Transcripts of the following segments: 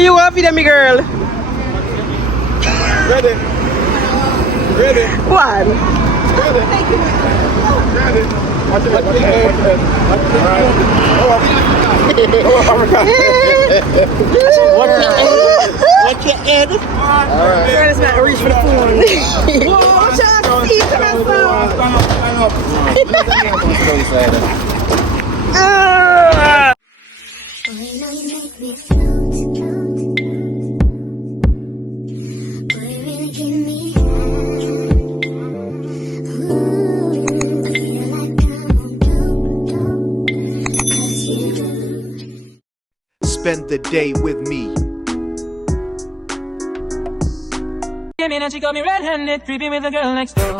you want for them, my girl? Ready. Ready. One. Ready. Ready. Watch it. Watch it. Watch your head. Alright. Girl, it's not reach for the phone. Watch out, see Stand up. Spend the day with me. Came in and she got me red-handed, creepy with the girl next door.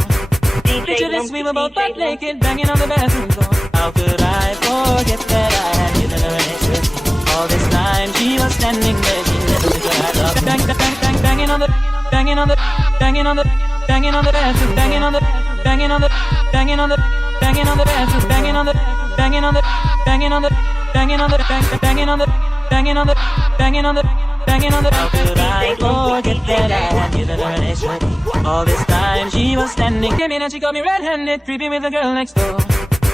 Picture this, we were both butt naked, banging on the bathroom door. How could I forget that I had given her an extra? All this time she was standing there, she never took her hat off. Banging on the bathroom, banging on the bathroom, banging on the bathroom, banging on the bathroom, banging on the banging on the banging on the banging on the banging on the banging on the How could I forget that I had given her an extra? All this time she was standing. Came in and she got me red-handed, creepy with the girl next door.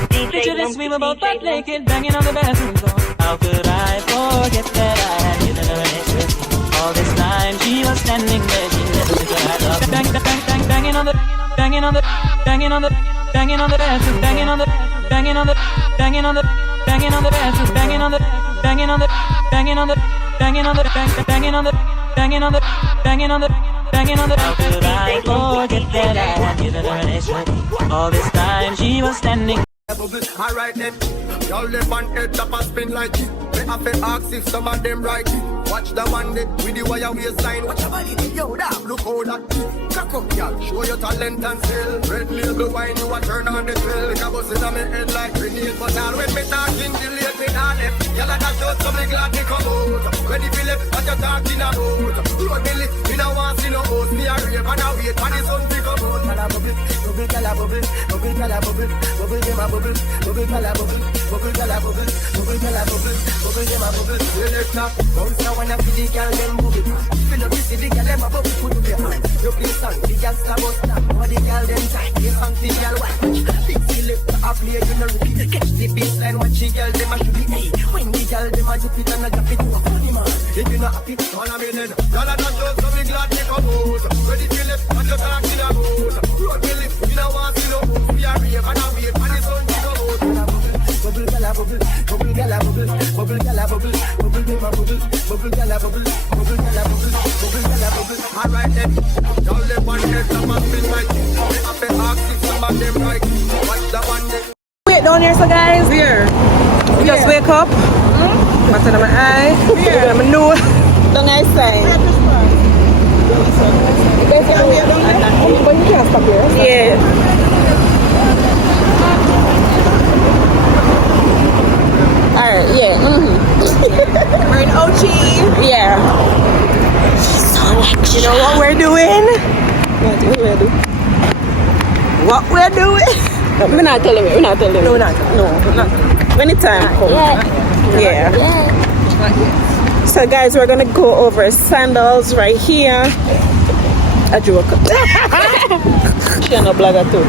Picture this, we were both butt naked, banging on the bathroom door. How could I forget that I had given her an extra? All this time she was standing there, she never took her hat off. Banging on the banging on the banging on the banging on the bathroom, banging on the banging on the banging on the banging on the bathroom, banging on the banging on the banging on the banging on the banging on the banging on the banging on the banging on the How could I forget that I had given her an extra? All this time she was standing. Alright then, y'all live on head top and spin like it. They have to ask if some of them right it. Watch the one that with the wire waistline. Watch your body, yo, that look how that it. Cock up, y'all, show your talent and skill. Red label wine, you a turn on the drill. Like a bus in my head like grenade. But all when me talking, delay me not left. Y'all like that shot, so me glad me come out. When you feel it, what you talking about? Road me lit, me no want see no host. Me a rave and a wait for the sun to come out. Cala bubble, bubble, cala bubble, bubble, cala bubble, bubble, dem a bubble, bubble, cala bubble, bubble, cala bubble, bubble, cala bubble, bubble, dem a bubble. Selector, bounce now and a see the girl dem bubble. Feel up, see the girl dem a bubble. Put up your hand, you play song, the girl slam us now. What the girl dem tight, the song the girl watch. Big selector, a play you no repeat. Catch the baseline, watch the girl dem a shoot it. Hey, when the girl dem a jump it and a drop it, you a funny man. If you not happy, all a minute. Y'all a not just so me glad they come out. Ready to live, what you talking about? Road me lit, you no want see no host. We a rave and a wait for the sun to come out. Bubble, gala bubble, bubble, gala bubble, bubble, gala bubble, bubble, dem a bubble, bubble, gala bubble, bubble, gala bubble, bubble, gala bubble. Alright then, y'all live on head top and spin like it. They have to ask if some of them right. Watch the one that. Wait down here, so guys. Here. We just wake up. What's under my eye? Here. I'm new. The nice side. But you can't stop here. Yeah. Alright, yeah. We're in Ochi. Yeah. You know what we're doing? What we're doing? We're not telling you. We're not telling you. No, we're not. When the time comes. Yeah. So guys, we're gonna go over sandals right here. A joke. She's no blogger too.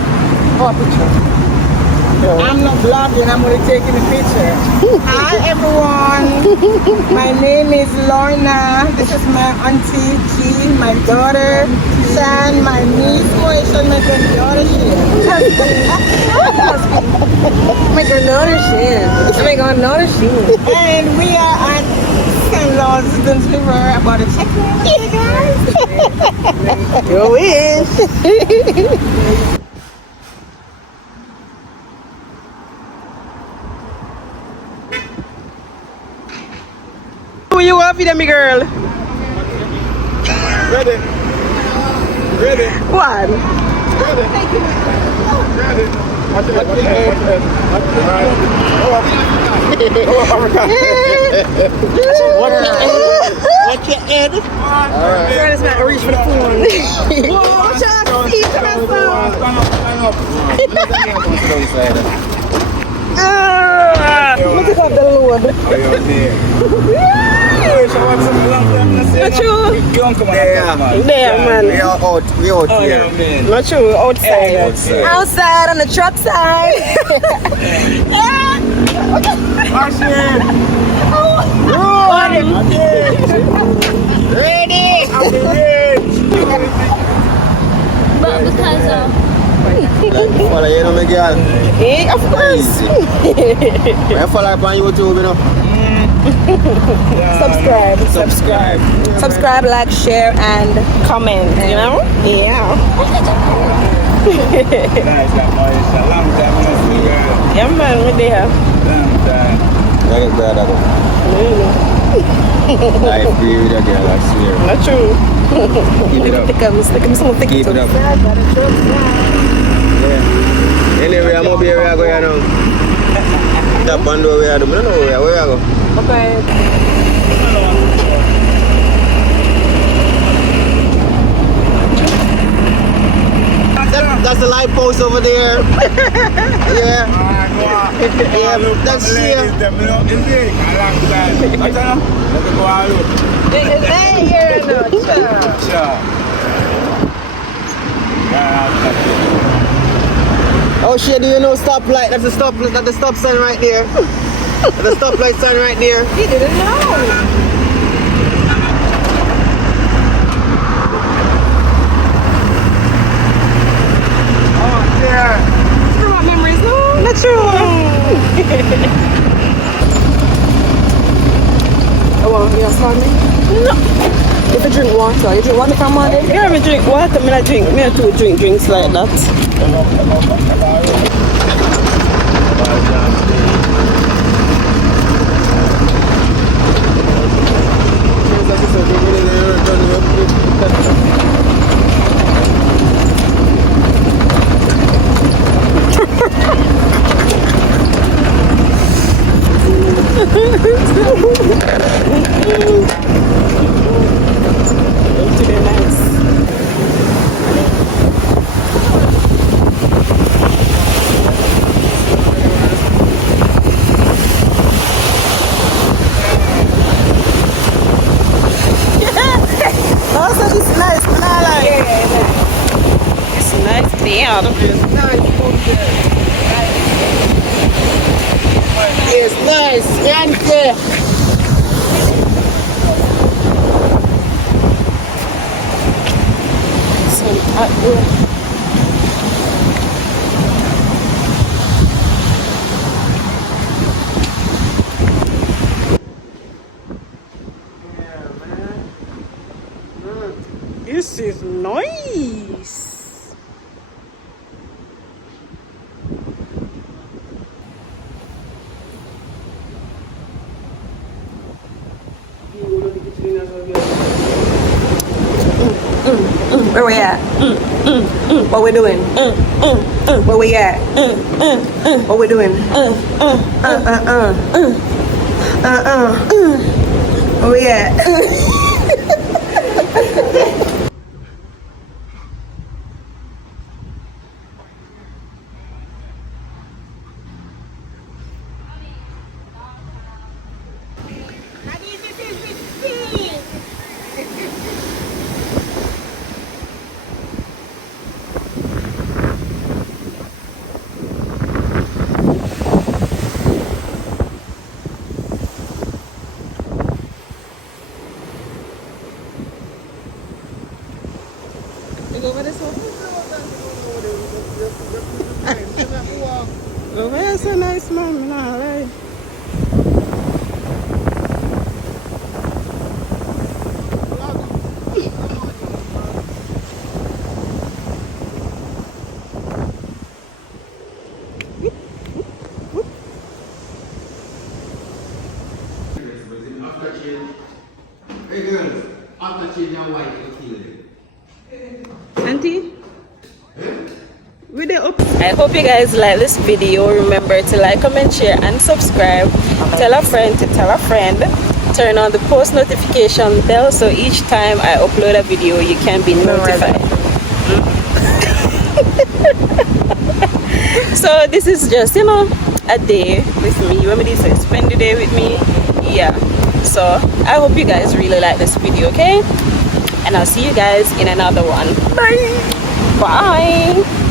Oh, picture. I'm not vlogging, I'm only taking a picture. Hi everyone, my name is Lorna. This is my auntie G, my daughter Shan, my niece, my granddaughter Shan. My granddaughter Shan. My granddaughter Shan. And we are at St. Lawrence River about to check in, guys. You wish. Who you want for them, girl? Ready. Ready. One. Ready. Ready. Watch it. Watch your head. Alright. Girl, it's not reach for the phone. Watch out, see Stand up. look at the load. Oh, you're there. Not true. You don't come on There, man. We are out here. Not true. Outside. Outside on the truck side. Ready? But because of Follow you know me girl. Eh, of course. I follow up on YouTube, you know. subscribe, like, share, and Comment, you know? Yeah. Nice, that boy. It's a long time I see you, girl. Yeah, man, we're there. Long time. I get better though. I agree with that girl, I swear. Not true. Keep it up. Keep it up. Yeah. Anyway, I'm up here where I go here now. That band where I do. I don't know where I go. Okay. That's the light post over there. Yeah. Yeah, that's here. Oh shit, do you know stoplight? That's the stop sign right there. That's the stoplight sign right there. You didn't know. Memories, no? Not true. Oh, you want me? No. if you drink water, you drink water from Monday? Yeah, I drink water. I drink. Me too drink drinks like that. It's nice, Yankee. This is nice. Where we at? What we doing? Where we at? What we doing? Where we at? Over this one? Over here so nice, man. Nah, right. Hey girls, after changing your white, you feel it. Auntie? I hope you guys like this video. Remember to like, comment, share, and subscribe. Tell a friend to tell a friend. Turn on the post notification bell so each time I upload a video you can be notified. So this is just, a day with me. You want me to say spend the day with me? Yeah. So I hope you guys really like this video, okay? And I'll see you guys in another one. Bye.